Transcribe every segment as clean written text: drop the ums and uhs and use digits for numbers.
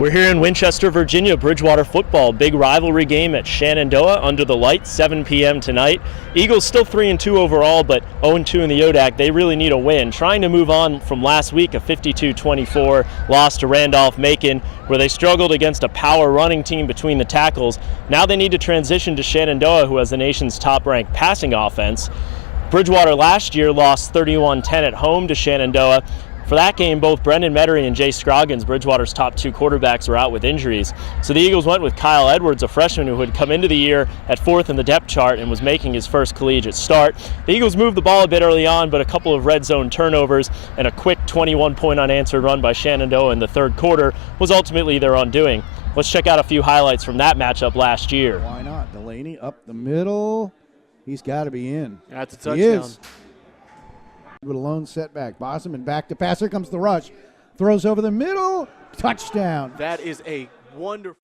We're here in Winchester, Virginia, Bridgewater football. Big rivalry game at Shenandoah under the lights, 7 p.m. tonight. Eagles still 3-2 overall, but 0-2 in the ODAC. They really need a win. Trying to move on from last week, a 52-24 loss to Randolph-Macon, where they struggled against a power running team between the tackles. Now they need to transition to Shenandoah, who has the nation's top-ranked passing offense. Bridgewater last year lost 31-10 at home to Shenandoah. For that game, both Brendan Mettery and Jay Scroggins, Bridgewater's top two quarterbacks, were out with injuries. So the Eagles went with Kyle Edwards, a freshman who had come into the year at 4th in the depth chart and was making his first collegiate start. The Eagles moved the ball a bit early on, but a couple of red zone turnovers and a quick 21-point unanswered run by Shenandoah in the third quarter was ultimately their undoing. Let's check out a few highlights from that matchup last year. Why not? Delaney up the middle. He's got to be in. That's a touchdown. He is. With a lone setback. Bosman back to pass. Here comes the rush. Throws over the middle. Touchdown. That is a wonderful.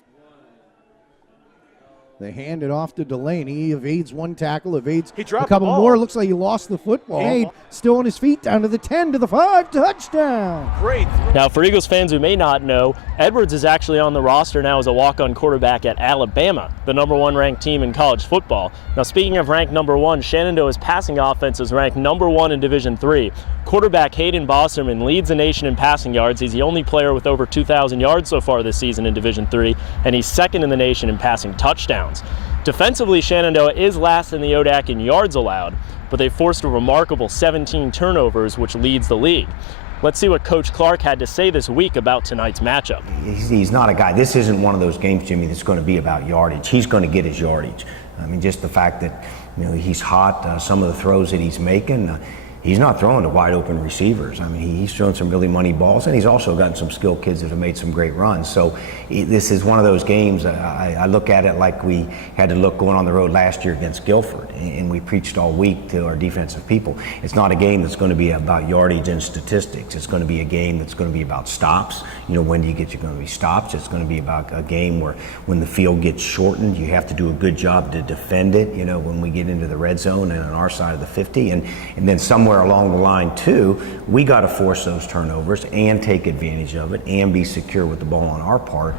They hand it off to Delaney. He evades one tackle, evades He dropped a couple the ball. more. Looks like he lost the football. Still on his feet, down to the 10, to the 5. Touchdown. Great. Now, for Eagles fans who may not know, Edwards is actually on the roster now as a walk-on quarterback at Alabama, the #1 ranked team in college football. Now, speaking of ranked #1, Shenandoah's passing offense is ranked #1 in Division III. Quarterback Hayden Bosserman leads the nation in passing yards. He's the only player with over 2,000 yards so far this season in Division III, and he's second in the nation in passing touchdowns. Defensively, Shenandoah is last in the ODAC in yards allowed, but they forced a remarkable 17 turnovers, which leads the league. Let's see what Coach Clark had to say this week about tonight's matchup. He's not a guy. This isn't one of those games, Jimmy, that's going to be about yardage. He's going to get his yardage. I mean, just the fact that he's hot, some of the throws that he's making, he's not throwing to wide open receivers. I mean, he's thrown some really money balls, and he's also gotten some skilled kids that have made some great runs. So this is one of those games, I look at it like we had to look going on the road last year against Guilford, and we preached all week to our defensive people. It's not a game that's going to be about yardage and statistics. It's going to be a game that's going to be about stops. When do you get going to be stops? It's going to be about a game where when the field gets shortened, you have to do a good job to defend it, when we get into the red zone and on our side of the 50. And then somewhere along the line too, we got to force those turnovers and take advantage of it and be secure with the ball on our part.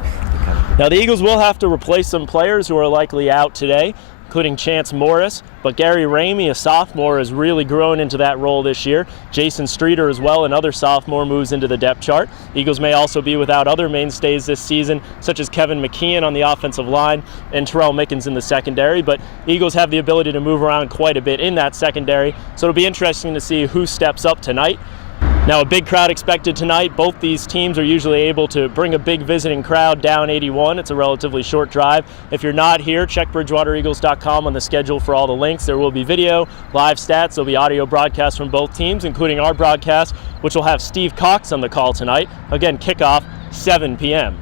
Now the Eagles will have to replace some players who are likely out today, including Chance Morris, but Gary Ramey, a sophomore, has really grown into that role this year. Jason Streeter as well, another sophomore, moves into the depth chart. Eagles may also be without other mainstays this season, such as Kevin McKeon on the offensive line and Terrell Mickens in the secondary, but Eagles have the ability to move around quite a bit in that secondary, so it'll be interesting to see who steps up tonight. Now, a big crowd expected tonight. Both these teams are usually able to bring a big visiting crowd down 81. It's a relatively short drive. If you're not here, check BridgewaterEagles.com on the schedule for all the links. There will be video, live stats. There'll be audio broadcasts from both teams, including our broadcast, which will have Steve Cox on the call tonight. Again, kickoff 7 p.m.